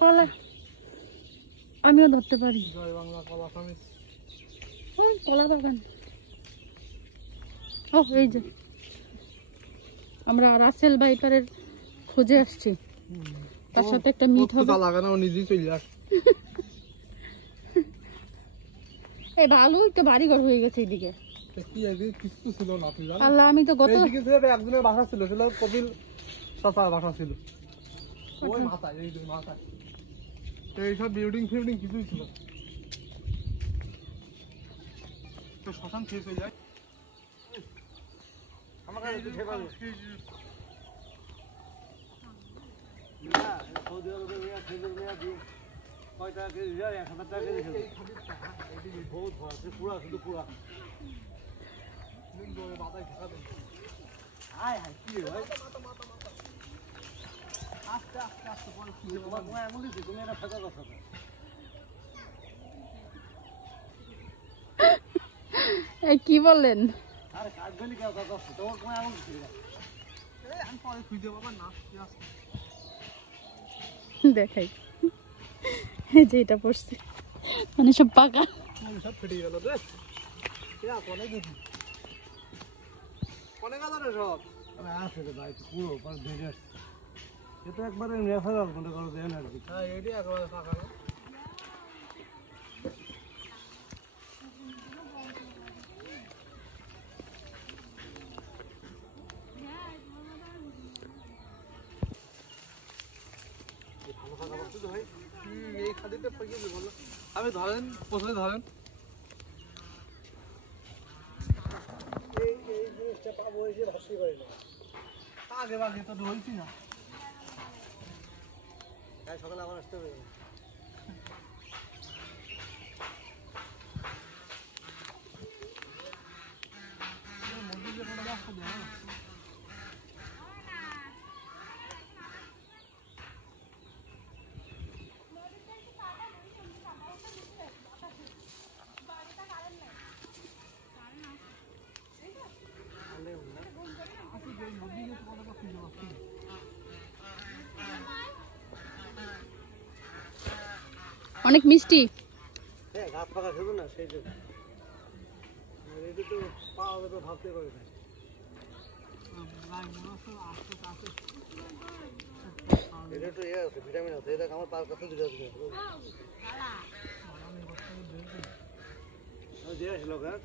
কলা আমিও ধরতে পারি। জয় বাংলা কলা খামিস। কলা বাগান। ও এই যে আমরা রাসেল ভাইপারের খোঁজে আসছি, তার সাথে একটা মিট হবে। লাগানো নিজেই চলে আস। এই ভালো একটা বাড়ি ঘর হয়ে গেছে এইদিকে। কি আগে কিছু ছিল না তুই জানো? আল্লাহ আমি তো গত এইদিকে ছিল একজনের বাসা ছিল কপিল চাচার বাসা ছিল ওই মাথায়, এই দুই মাথায় এইসব বিল্ডিং ফিল্ডিং কিছুই ছিল। তো শ্মশান শেষ হয়ে যায় আমার কাছে তো ঠেকা নেই। না সৌদি আরবে মিয়া খেজুর মিয়া দিন কয় টাকা কেজি যায়? 1000 টাকা কেজি খেজুর। বহুত ভালো পুরা, শুধু পুরা মাথায় ঠেকা দেন। হায় হায় কি ভাই আস্তে আস্তে আস্তে পরে কি তোমার এমন দিচ্ছে তুমি এটা ফাঁকা কথা। কি বললেন? আরে কাজ গলি কেউ কথা আছে তোমার কোনো এমন দিচ্ছে এই আমি পরে খুঁজে বাবা না দেখাই এই যে এটা পড়ছে মানে সব পাকা সব ফেটে গেল রে। অনেক অনেক আদারে সব আছে রে ভাই পুরো বেড়ে আসছে। এটা একবারে ন্যাচারাল মনে করো যে এনার্জি। হ্যাঁ এটি একবারে ফাঁকা না। এই খাদিটা পেয়ে বলো আমি ধরেন প্রথমে ধরেন এই জিনিসটা পাবো এসে ভাসি করে না আগে বাগে তো রয়েছি না। সকালে আবার আসতে হবে। অনেক মিষ্টি। হ্যাঁ গাছ পাকা খেলো না সেই জন্য এটা তো পাওয়া যাবে ভাবতে পারি না। এটা তো ইয়ে আছে ভিটামিন আছে এটা আমার পার কাছে দুটো আছে দিয়ে আসলো গাছ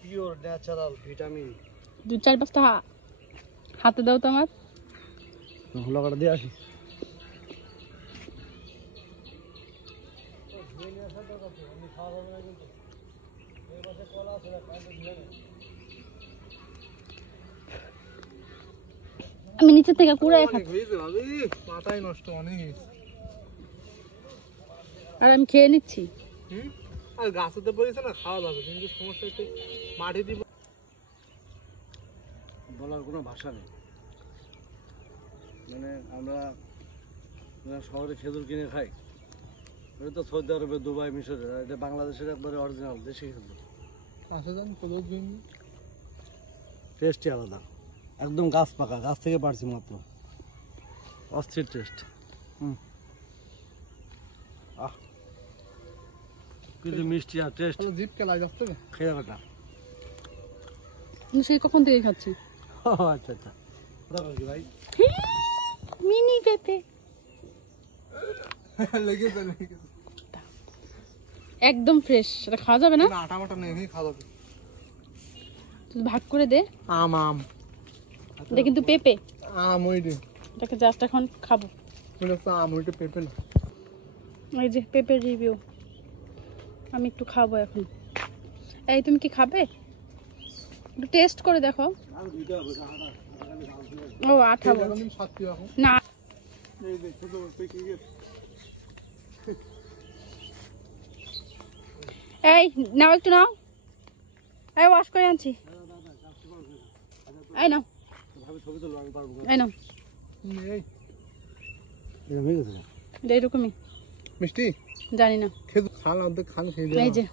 পিওর ন্যাচারাল ভিটামিন। 2-4-5টা হাতে দাও তো আমার। লাগাটা দিয়ে আসি। আমি নিচে থেকে কুড়াই খাচ্ছি মাথায় নষ্ট অনেক আর আমি খেয়ে নিচ্ছি। আর গাছেতে পড়েছে না খাওয়া যাবে কিন্তু সমস্যা হচ্ছে মাটি দিব বলার কোনো ভাষা নেই। মানে আমরা শহরে খেজুর কিনে খাই ওটা তো সৌদি আরবে দুবাই মিশরে, এটা বাংলাদেশের একবারে অরিজিনাল দেশি খেজুর। টেস্টই আলাদা একদম গাছ পাকা গাছ থেকে পারছি মাত্র অস্থির টেস্ট। কিন্তু মিষ্টি আর টেস্ট জিপ কেলা যাচ্ছে না খেয়ে বেটা সেই কখন থেকে খাচ্ছি। আচ্ছা আচ্ছা ভাই মিনি পেঁপে লেগেছে একদম ফ্রেশ। এটা খাওয়া যাবে না? আটা মাটা নেই খাওয়া যাবে। ভাগ করে দে। আম আম এটা কিন্তু পেঁপে আম ওইটা এটাকে জাস্ট এখন খাবো। আম ওইটা পেঁপে না। এই যে পেঁপের রিভিউ আমি একটু খাবো এখন। এই তুমি কি খাবে? একটু টেস্ট করে দেখো। ও আঠা না এই নাও একটু নাও। এই ওয়াশ করে আনছি। এই নাও এই নাও এরকমই মিষ্টি জানি না। খান অর্ধেক খান এই যে